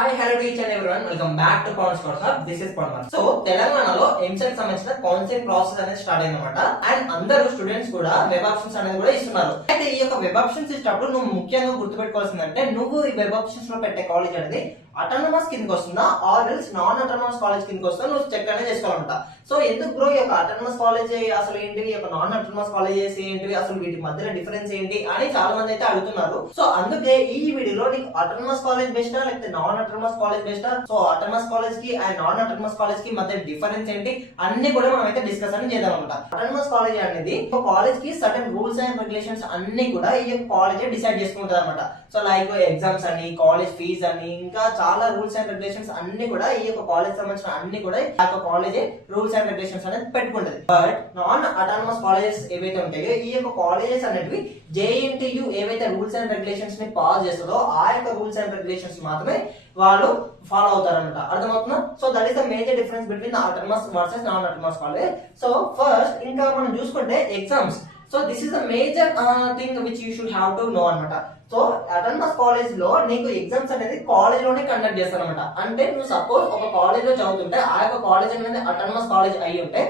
Hi hello to each and everyone welcome back to Pavan spot hub. This is Pavan. So తెలంగాణలో EAMCET సంబంధించిన counselling process అనేది start అయిందన్నమాట. And అందరూ students కూడా web options అనేది కూడా ఇస్తున్నారు. అయితే ఈ యొక్క వెబ్ ఆప్షన్స్ ఇచ్చినప్పుడు నువ్వు ముఖ్యంగా గుర్తుపెట్టుకోవాల్సిందంటే నువ్వు ఈ వెబ్ ఆప్షన్స్ లో పెట్టే కాలేజ్ అనేది అటానమస్ కిందకి వస్తుందా or else non autonomous college కిందకి వస్తుందా నువ్వు చెక్ అనేది చేసుకోవాలంట. సో ఎందుకు బ్రో ఈ యొక్క అటానమస్ కాలేజ్ అసలు ఏంటి, ఈ యొక్క నాన్ అటానమస్ కాలేజెస్ ఏంటి, అసలు వీటి మధ్యలో డిఫరెన్స్ ఏంటి అని చాలా మంది అయితే అడుగుతున్నారు. సో అందుకే ఈ వీడియోలో నీకు అటానమస్ కాలేజ్ బెస్టా లేకపోతే నాన్ అటానమస్ కాలేజ్ బెస్టా, సో అటానమస్ కాలేజ్ కి అండ్ నాన్ అటానమస్ కాలేజ్ కి మధ్య డిఫరెన్స్ ఏంటి అన్ని కూడా మనం అయితే డిస్కస్ అని చేద్దాం అనమాట. అటానమస్ కాలేజ్ అనేది ఒక కాలేజ్ కి సర్టెన్ రూల్స్ అండ్ రెగ్యులేషన్స్ అన్ని కూడా ఈ యొక్క కాలేజ్ డిసైడ్ చేసుకుంటారు అనమాట. సో లైక్ ఎగ్జామ్స్ అని, కాలేజ్ ఫీజ్ అని, ఇంకా చాలా రూల్స్ అండ్ రెగ్యులేషన్స్ అన్ని కూడా ఈ యొక్క కాలేజ్ సంబంధించిన అన్ని కూడా ఆ యొక్క కాలేజ్ రూల్స్ అండ్ రెగ్యులేషన్స్ అనేది పెట్టుకుంటది. బట్ నాన్ అటానమస్ కాలేజెస్ ఏవైతే ఉంటాయో ఈ యొక్క కాలేజెస్ అనేవి జేఎన్టీయు ఏవైతే రూల్స్ అండ్ రెగ్యులేషన్స్ ని పాస్ చేస్తుందో ఆ యొక్క రూల్స్ అండ్ రెగ్యులేషన్స్ మాత్రమే వాళ్ళు ఫాలో అవుతారనమాట. అర్థమవుతుందా? So that is the major difference between autonomous versus non autonomous college. So first ఇంకా మనం చూసుకుంటే exams. So this is the major thing which you should have to know అనమాట. So autonomous college లో నీకు exams అనేది college లోనే conduct చేస్తారు అనమాట. అంటే నువ్వు సపోజ్ ఒక కాలేజ్ లో చదువుతుంటే ఆ యొక్క కాలేజ్ అనేది అటానమస్ కాలేజ్ అయ్యి ఉంటే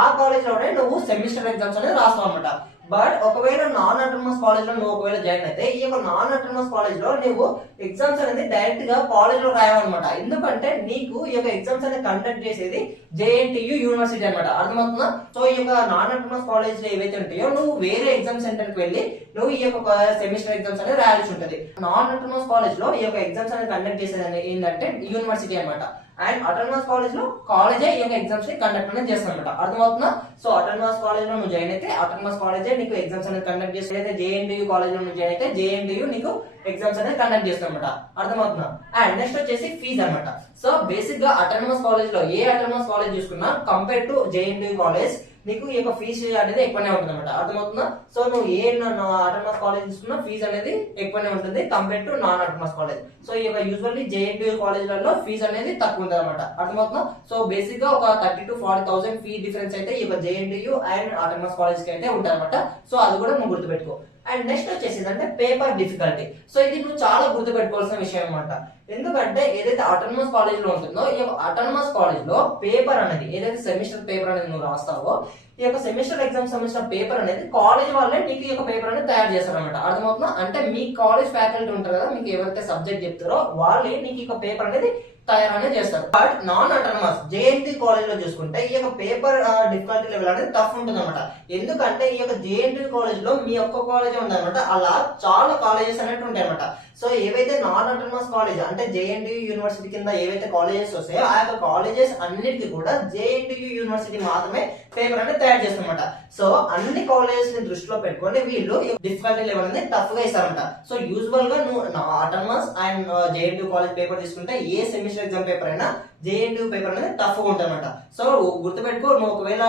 ఆ కాలేజ్ లోనే నువ్వు సెమిస్టర్ ఎగ్జామ్స్ అనేది రాస్తావు అనమాట. బట్ ఒకవేళ నాన్ అటానమస్ కాలేజ్ లో నువ్వు ఒకవేళ జాయిన్ అయితే ఈ యొక్క నాన్ అటానమస్ కాలేజ్ లో నువ్వు ఎగ్జామ్స్ అనేది డైరెక్ట్ గా కాలేజ్ లో రాయవన్నమాట. ఎందుకంటే నీకు ఈ యొక్క ఎగ్జామ్స్ అనేది కండక్ట్ చేసేది జేఎన్టీయు యూనివర్సిటీ అనమాట. అర్థమవుతుందా? సో ఈ యొక్క నాన్ అటానమస్ కాలేజ్ లో ఏవైతే ఉంటాయో నువ్వు వేరే ఎగ్జామ్ సెంటర్ కి వెళ్ళి నువ్వు ఈ యొక్క సెమిస్టర్ ఎగ్జామ్స్ అనేది రాయాల్సి ఉంటుంది. నాన్ అటానమస్ కాలేజ్ లో ఈ యొక్క ఎగ్జామ్స్ అనేది కండక్ట్ చేసేది ఏంటంటే యూనివర్సిటీ అనమాట. అండ్ అటానమస్ కాలేజ్ లో కాలేజే ఈ యొక్క ఎగ్జామ్స్ ని కండక్ట్ అనేది చేస్తాను అనమాట. అర్థమవుతుందా? సో అటానమస్ కాలేజ్ లో నువ్వు జాయిన్ అయితే అటానమస్ కాలేజే నీకు ఎగ్జామ్స్ అనేది కండక్ట్ చేస్తే, జేఎన్టీయు కాలేజ్ లో నువ్వు జాయిన్ అయితే జేఎన్టీయు నీకు ఎగ్జామ్స్ అనేది కండక్ట్ చేస్తాం అనమాట. అర్థమవుతుందా? అండ్ నెక్స్ట్ వచ్చేసి ఫీజ్ అనమాట. సో బేసిక్ గా అటానమస్ కాలేజ్ లో ఏ అటానమస్ కాలేజ్ చూసుకున్నా కంపేర్ టు జేఎన్టీయు కాలేజ్ నీకు ఈ యొక్క ఫీజు అనేది ఎక్కువనే ఉంటుంది అనమాట. అర్థమవుతుందా? సో నువ్వు ఏ అటానమస్ కాలేజ్ తీసుకున్నా ఫీజు అనేది ఎక్కువనే ఉంటుంది compare to non autonomous college. So ఈ యొక్క యూజువల్లీ జేఎన్టీయు కాలేజ్లలో ఫీజు అనేది తక్కువ ఉంటుంది అనమాట. అర్థమవుతుందా? సో బేసిక్ గా ఒక 30,000 to 40,000 ఫీ డిఫరెన్స్ అయితే ఈ యొక్క జేఎన్టీయు అండ్ అటానమస్ కాలేజ్ కి అయితే ఉంటుంది అనమాట. సో అది కూడా నువ్వు గుర్తుపెట్టుకో. అండ్ నెక్స్ట్ వచ్చేసి అంటే పేపర్ డిఫికల్టీ. సో ఇది నువ్వు చాలా గుర్తుపెట్టుకోవాల్సిన విషయం అనమాట. ఎందుకంటే ఏదైతే అటానమస్ కాలేజ్ లో ఉంటుందో ఈ యొక్క అటానమస్ కాలేజ్ లో పేపర్ అనేది ఏదైతే సెమిస్టర్ పేపర్ అనేది నువ్వు రాస్తావో ఈ యొక్క సెమిస్టర్ ఎగ్జామ్ సంబంధించిన పేపర్ అనేది కాలేజ్ వాళ్ళే నీకు ఈ యొక్క పేపర్ అనేది తయారు చేస్తారు అనమాట. అర్థమవుతుందా? అంటే మీ కాలేజ్ ఫ్యాకల్టీ ఉంటారు కదా, మీకు ఎవరైతే సబ్జెక్ట్ చెప్తారో వాళ్ళే నీకు ఈ యొక్క పేపర్ అనేది తయారు చేస్తారు. But non autonomous JNT college లో చూసుకుంటే ఈ యొక్క పేపర్ డిఫికల్టీ లెవెల్ అనేది టఫ్ ఉంటుంది అనమాట. ఎందుకంటే ఈ యొక్క జేఎన్టీ కాలేజ్ లో మీ ఒక్క కాలేజ్ ఉందన్నమాట, అలా చాలా కాలేజెస్ అనేవి ఉంటాయి అనమాట. సో ఏవైతే నాన్ అటానమస్ కాలేజ్ అంటే జేఎన్టీయు యూనివర్సిటీ కింద ఏవైతే కాలేజెస్ వస్తాయో ఆ యొక్క కాలేజెస్ అన్నిటికీ కూడా జేఎన్టీయు యూనివర్సిటీ మాత్రమే పేపర్ అనేది తయారు చేస్తారన్నమాట. సో అన్ని కాలేజెస్ ని దృష్టిలో పెట్టుకొని వీళ్ళు డిఫికల్టీ లెవెల్ అనేది టఫ్ గా ఇస్తారంట. సో యూజువల్ గా నువ్వు autonomous and JNTU college paper తీసుకుంటే ఏ సెమిస్టర్ ఎగ్జామ్ పేపర్ అయినా జేఎన్టీయు పేపర్ అనేది టఫ్ గా ఉంటన్నమాట. సో గుర్తుపెట్టుకో, నువ్వు ఒకవేళ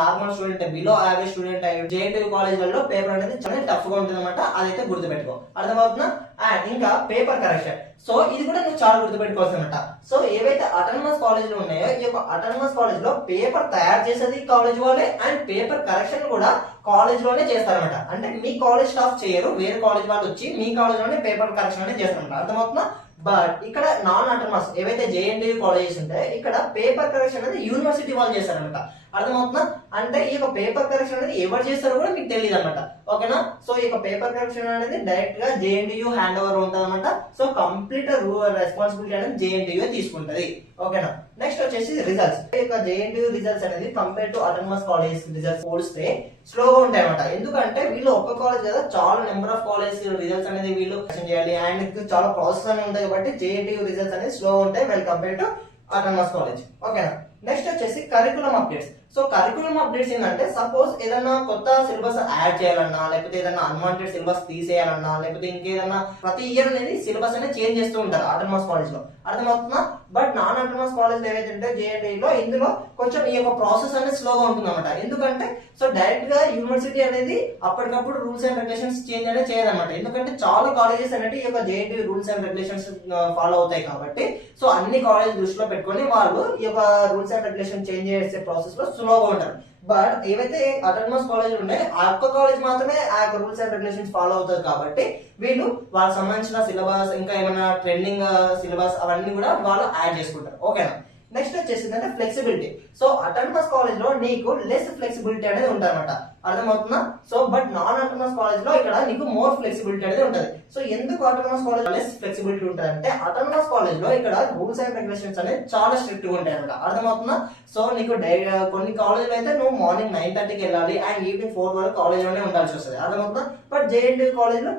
normal student below average student అయ్యి జేఎన్టీయు కాలేజ్లలో పేపర్ అనేది చాలా టఫ్ గా ఉంటుంది అనమాట. అదైతే గుర్తుపెట్టుకో. అర్థమవుతుందా? అండ్ ఇంకా పేపర్ కరెక్షన్. సో ఇది కూడా నువ్వు చాలా గుర్తుపెట్టుకోవాల్సి అనమాట. సో ఏవైతే అటానమస్ కాలేజ్ లో ఉన్నాయో ఈ యొక్క అటానమస్ కాలేజ్ లో పేపర్ తయారు చేసేది కాలేజ్ వాళ్ళే అండ్ పేపర్ కరెక్షన్ కూడా కాలేజ్ లోనే చేస్తారనమాట. అంటే మీ కాలేజ్ స్టాఫ్ చేయరు, వేరే కాలేజ్ వాళ్ళు వచ్చి మీ కాలేజ్ లోనే పేపర్ కరెక్షన్ అనేది చేస్తారనమాట. అర్థమవుతుందా? బట్ ఇక్కడ నాన్ అటానమస్ ఏవైతే జేఎన్టీయు కాలేజెస్ ఉంటాయో ఇక్కడ పేపర్ కరెక్షన్ అనేది యూనివర్సిటీ వాళ్ళు చేస్తారనమాట. అర్థమవుతుందా? అంటే ఈ యొక్క పేపర్ కరెక్షన్ అనేది ఎవరు చేస్తారో కూడా మీకు తెలియదు అనమాట. ఓకేనా? సో ఈ యొక్క పేపర్ కరెక్షన్ అనేది డైరెక్ట్ గా జేఎన్టీయు హ్యాండ్ ఓవర్ ఉంటుంది అనమాట. సో కంప్లీట్ రెస్పాన్సిబిలిటీ అనేది జేఎన్టీయు తీసుకుంటది. ఓకేనా? నెక్స్ట్ వచ్చేసి రిజల్ట్స్. ఈ యొక్క జేఎన్టీయు రిజల్ట్స్ అనేది compare to autonomous college results పోలిస్తే స్లోగా ఉంటాయి అనమాట. ఎందుకంటే వీళ్ళు ఒక్క కాలేజ్ కదా, చాలా నెంబర్ ఆఫ్ కాలేజ్ రిజల్ట్స్ అనేది వీళ్ళు చేయాలి అండ్ చాలా ప్రాసెస్ అనేది ఉంటాయి కాబట్టి జేఎన్టీయు రిజల్ట్స్ అనేది స్లో ఉంటాయి well compare to autonomous college. ఓకేనా? నెక్స్ట్ వచ్చేసి curriculum updates. So curriculum updates ఏంటంటే సపోజ్ ఏదైనా కొత్త సిలబస్ యాడ్ చేయాలన్నా లేకపోతే ఏదైనా అన్వాంటెడ్ సిలబస్ తీసేయాలన్నా లేకపోతే ఇంకేదన్నా ప్రతి ఇయర్ అనేది సిలబస్ అనేది చేంజ్ చేస్తూ ఉంటారు అటానమస్ కాలేజ్ లో. అర్థమవుతుందా? బట్ నాన్ అటానమస్ కాలేజ్ ఏవైతే ఉంటే జేఎన్టీలో ఇందులో కొంచెం ఈ యొక్క ప్రాసెస్ అనేది స్లోగా ఉంటుంది అనమాట. ఎందుకంటే సో డైరెక్ట్ గా యూనివర్సిటీ అనేది అప్పటికప్పుడు రూల్స్ అండ్ రెగ్యులేషన్స్ చేంజ్ అనేది చేయదన్నమాట. ఎందుకంటే చాలా కాలేజెస్ అనేవి ఈ యొక్క JNT rules and regulations follow అవుతాయి కాబట్టి సో అన్ని కాలేజ్ దృష్టిలో పెట్టుకొని వాళ్ళు ఈ యొక్క రూల్స్ అండ్ రెగ్యులేషన్ చేంజ్ చేసే ప్రాసెస్ లో స్లోగా ఉంటారు. బట్ ఏవైతే అటానమస్ కాలేజ్ ఉన్నాయో ఆ ఒక్క కాలేజ్ మాత్రమే ఆ యొక్క రూల్స్ అండ్ రెగ్యులేషన్స్ ఫాలో అవుతారు కాబట్టి వీళ్ళు వాళ్ళకి సంబంధించిన సిలబస్ ఇంకా ఏమైనా ట్రెండింగ్ సిలబస్ అవన్నీ కూడా వాళ్ళు యాడ్ చేసుకుంటారు. ఓకేనా. నెక్స్ట్ వచ్చేసి అంటే ఫ్లెక్సిబిలిటీ. సో అటానమస్ కాలేజ్ లో నీకు లెస్ ఫ్లెక్సిబిలిటీ అనేది ఉంటుంది అనమాట. అర్థమవుతుందా? So but non autonomous college లో ఇక్కడ నీకు మోర్ ఫ్లెక్సిబిలిటీ అనేది ఉంటుంది. సో ఎందుకు అటానమస్ కాలేజ్ లెస్ ఫ్లెక్సిబిలిటీ ఉంటుంది అంటే అటానమస్ కాలేజ్ లో ఇక్కడ రూల్స్ అండ్ రెగ్యులేషన్స్ అనేది చాలా స్ట్రిక్ట్ గా ఉంటాయి అనమాట. అర్థమవుతుందా? సో నీకు కొన్ని కాలేజ్ అయితే నువ్వు మార్నింగ్ 9:30కి వెళ్ళాలి అండ్ ఈవినింగ్ 4 వరకు కాలేజ్ లోనే ఉండాల్సి వస్తుంది. అర్థమవుతుందా? బట్ జేఎన్టీ కాలేజ్ లో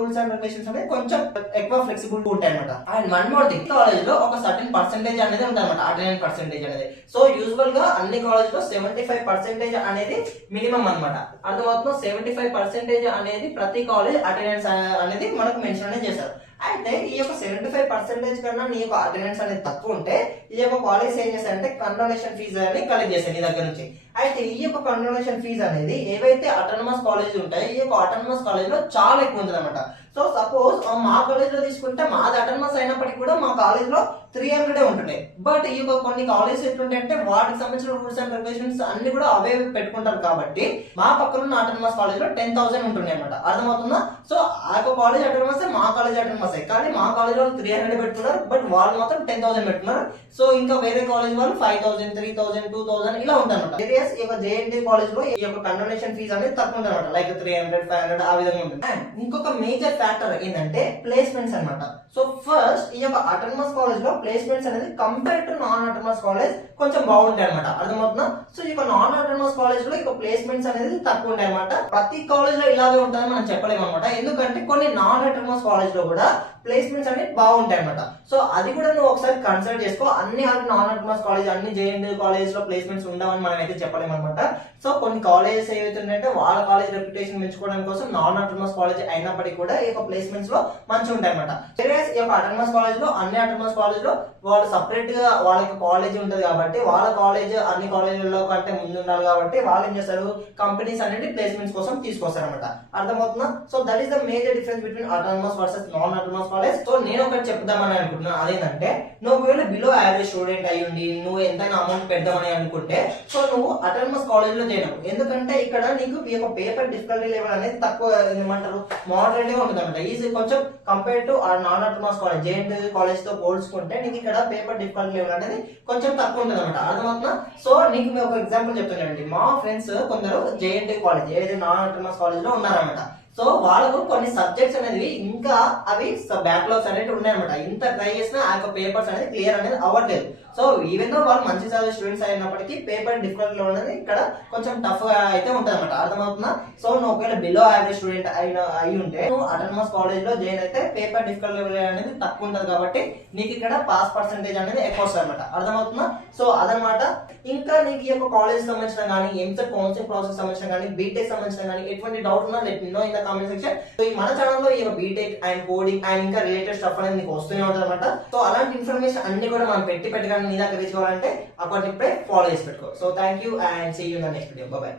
రూల్స్ అండ్ రెగ్యులేషన్స్ అనేది కొంచెం ఎక్కువ ఫ్లెక్సిబిలిటీ ఉంటాయి అనమాట. And one more thing, college లో ఒక సర్టెన్ పర్సెంటేజ్ అనేది ఉంటుంది అనమాట, అటెండెన్స్ పర్సెంటేజ్ అనేది. సో యూజువల్ గా అన్ని కాలేజ్ లో 75% అనేది మినిమం అనమాట. అర్థమవుతుందో 75% అనేది ప్రతి కాలేజ్ అటెండెన్స్ అనేది మనకు మెన్షన్ అనేది చేశారు. అయితే ఈ యొక్క 75% కన్నా నీ యొక్క అటెండెన్స్ అనేది తక్కువ ఉంటే ఈ యొక్క కాలేజ్ ఏం చేస్తారంటే కండోనేషన్ ఫీజు అని కలెక్ట్ చేస్తారు నీ దగ్గర నుంచి. అయితే ఈ యొక్క కండోనేషన్ ఫీజు అనేది ఏవైతే అటానమస్ కాలేజ్ ఉంటాయో ఈ యొక్క అటానమస్ కాలేజ్ లో చాలా ఎక్కువ ఉంటుంది అనమాట. సో సపోజ్ మా కాలేజ్ లో తీసుకుంటే మాది అటానమస్ అయినప్పటికీ కూడా మా కాలేజ్ లో 300 ఉంటున్నాయి. బట్ ఈ కొన్ని కాలేజ్ ఎట్లుంటాయి అంటే వాటికి సంబంధించిన రూల్స్ అండ్ రెగ్యులేషన్స్ అన్ని కూడా అవే పెట్టుకుంటారు కాబట్టి మా పక్కన ఉన్న అటానమస్ కాలేజ్ లో 10,000 ఉంటున్నాయి అనమాట. అర్థమవుతుందా? సో ఆ యొక్క కాలేజ్ అటానమస్ మా కాలేజ్ అటానమస్ కానీ మా కాలేజ్ వాళ్ళు 300 పెట్టుకున్నారు, బట్ వాళ్ళు మాత్రం 10,000 పెట్టుకున్నారు. సో ఇంకా వేరే కాలేజ్ వాళ్ళు 5,000, 3,000, 2,000 ఇలా ఉంటారన్నమాట. వేరియస్ ఈ యొక్క జేఎన్టీ కాలేజ్ లో ఈ యొక్క కండోనేషన్ ఫీజు అనేది తక్కువ ఉంటుంది అనమాట, లైక్ 300, 500 ఆ విధంగా ఉంటుంది. అండ్ ఇంకొక మేజర్ ఫ్యాక్టర్ ఏంటంటే ప్లేస్మెంట్స్ అనమాట. సో ఫస్ట్ ఈ యొక్క అటానమస్ కాలేజ్ లో ప్లేస్మెంట్స్ అనేది compare to non autonomous college కొంచెం బాగుంటాయి అనమాట. అర్థమవుతుందా? సో ఈ యొక్క నాన్ అటానమస్ కాలేజ్ లో ఇక ప్లేస్మెంట్స్ అనేది తక్కువ ఉంటాయి అనమాట. ప్రతి కాలేజ్ లో ఇలాగే ఉంటుందని మనం చెప్పలేము అనమాట. ఎందుకంటే కొన్ని నాన్ అటానమస్ కాలేజ్ లో కూడా ప్లేస్మెంట్స్ అనేవి బాగుంటాయి అనమాట. సో అది కూడా నువ్వు ఒకసారి కన్సిడర్ చేసుకో. అన్ని నాన్ అటానమస్ కాలేజ్ అన్ని జేఎన్టీ కాలేజ్ లో ప్లేస్మెంట్స్ ఉండవని మనం అయితే చెప్పలేము అనమాట. సో కొన్ని కాలేజెస్ ఏవైతుందంటే వాళ్ళ కాలేజ్ రెప్యుటేషన్ పెంచుకోవడం కోసం నాన్ అటానమస్ కాలేజ్ అయినప్పటికీ కూడా ఈ యొక్క ప్లేస్మెంట్స్ లో మంచిగా ఉంటాయి అనమాట. ఈ యొక్క అటానమస్ కాలేజ్ లో అన్ని అటానమస్ కాలేజ్ లో వాళ్ళు సపరేట్ గా వాళ్ళకి కాలేజ్ ఉంటది కాబట్టి వాళ్ళ కాలేజ్ అన్ని కాలేజీల్లో కంటే ముందు ఉండాలి కాబట్టి వాళ్ళు ఏం చేస్తారు, కంపెనీస్ అనేది ప్లేస్మెంట్స్ కోసం తీసుకొస్తారు అనమాట. అర్థమవుతుందా? So that is the major difference between autonomous versus non autonomous college. So నేను ఒకటి చెప్దామని అనుకుంటున్నాను, అదేంటంటే నువ్వు ఒకవేళ బిలో యావరేజ్ స్టూడెంట్ అయ్యి ఉండి నువ్వు ఎంతైనా అమౌంట్ పెడదామని అనుకుంటే సో నువ్వు అటానమస్ కాలేజ్ లో చేయడం. ఎందుకంటే ఇక్కడ నీకు ఈ యొక్క పేపర్ డిఫికల్టీ లెవెల్ అనేది తక్కువ, ఏమంటారు, మోడరేట్ గా ఉంటుంది అనమాట. ఈజీ కొంచెం compare to non autonomous college JNT college తో పోల్చుకుంటే నీకు ఇక్కడ పేపర్ డిఫికల్టీ లెవెల్ అనేది కొంచెం తక్కువ ఉంటుంది అనమాట. అర్థమవుతుందా? సో నీకు మేము ఒక ఎగ్జాంపుల్ చెప్తున్నానండి. మా ఫ్రెండ్స్ కొందరు జేఎన్టీ కాలేజ్ ఏదైతే నాన్ అటానమస్ కాలేజ్ లో ఉన్నారనమాట. సో వాళ్ళకు కొన్ని సబ్జెక్ట్స్ అనేది ఇంకా అవి బ్యాక్లాగ్స్ అనేవి ఉన్నాయన్నమాట. ఇంత ట్రై చేసినా ఆ యొక్క పేపర్స్ అనేది క్లియర్ అనేది అవ్వట్లేదు. సో ఈవెన్ దో వాళ్ళు మంచి చదివే స్టూడెంట్స్ అయినప్పటికీ పేపర్ డిఫికల్ట్ లో అనేది ఇక్కడ కొంచెం టఫ్ గా అయితే ఉంటుంది అనమాట. అర్థమవుతుందా? సో నువ్వు ఒకవేళ బిలో యావరేజ్ స్టూడెంట్ అయి ఉంటే నువ్వు అటానమస్ కాలేజ్ లో జాయిన్ అయితే పేపర్ డిఫికల్ట్ లెవెల్ అనేది తక్కువ ఉంటుంది కాబట్టి నీకు ఇక్కడ పాస్ పర్సెంటేజ్ అనేది ఎక్కువ వస్తుంది అనమాట. అర్థమవుతుందా? సో అదనమాట. ఇంకా నీకు ఈ యొక్క కాలేజ్ సంబంధించిన కానీ ఎంసెట్ కౌన్సిలింగ్ ప్రాసెస్ సంబంధించిన కానీ బీటెక్ సంబంధించిన కానీ ఎటువంటి డౌట్ ఉన్నా let me know in the comment section. So ఈ మన ఛానల్ లో ఈ బీటెక్ అండ్ కోడింగ్ అండ్ ఇంకా రిలేటెడ్ స్టఫ్ అనేది నీకు వస్తూనే ఉంటుంది అనమాట. సో అలాంటి ఇన్ఫర్మేషన్ అన్ని కూడా మనం పెట్టి నీ దగ్గర రీచ్ అవ్వాలంటే అకౌంట్ ఇప్పుడే ఫాలో చేసి పెట్టుకో. So thank you and see you in the next video. Bye by.